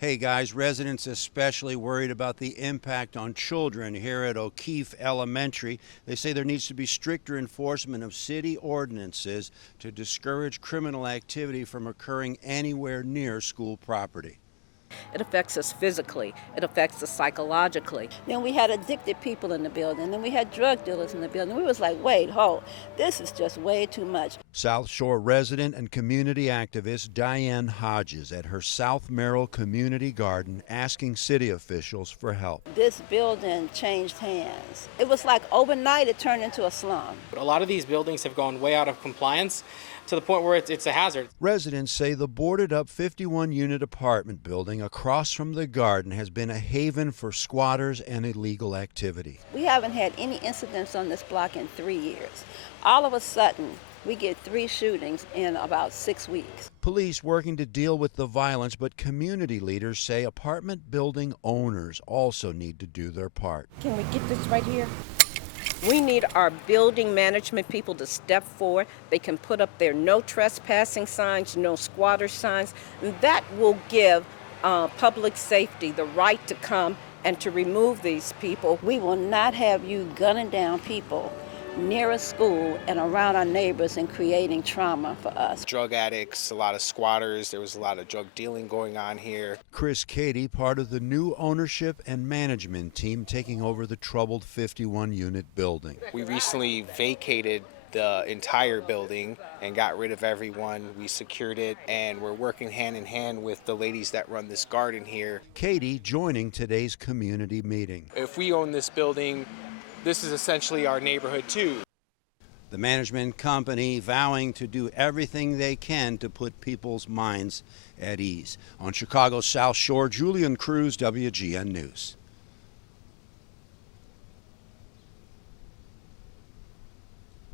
Hey guys, residents especially worried about the impact on children here at O'Keefe Elementary. They say there needs to be stricter enforcement of city ordinances to discourage criminal activity from occurring anywhere near school property. It affects us physically. It affects us psychologically. Then we had addicted people in the building. Then we had drug dealers in the building. We was like, wait, hold, this is just way too much. South Shore resident and community activist Diane Hodges at her South Merrill Community Garden asking city officials for help. This building changed hands. It was like overnight it turned into a slum. A lot of these buildings have gone way out of compliance to the point where it's a hazard. Residents say the boarded up 51-unit apartment building across from the garden has been a haven for squatters and illegal activity. We haven't had any incidents on this block in 3 years. All of a sudden, we get 3 shootings in about 6 weeks. Police working to deal with the violence, but community leaders say apartment building owners also need to do their part. Can we get this right here? We need our building management people to step forward. They can put up their no trespassing signs, no squatter signs, and that will give public safety the right to come and to remove these people. We will not have you gunning down people near a school and around our neighbors and creating trauma for us. Drug addicts, a lot of squatters, there was a lot of drug dealing going on here. Chris Cady, part of the new ownership and management team taking over the troubled 51-unit building. We recently vacated the entire building and got rid of everyone. We secured it, and we're working hand in hand with the ladies that run this garden here. Cady joining today's community meeting. If we own this building, this is essentially our neighborhood too. The management company vowing to do everything they can to put people's minds at ease. On Chicago's South Shore, Julian Crews, WGN News.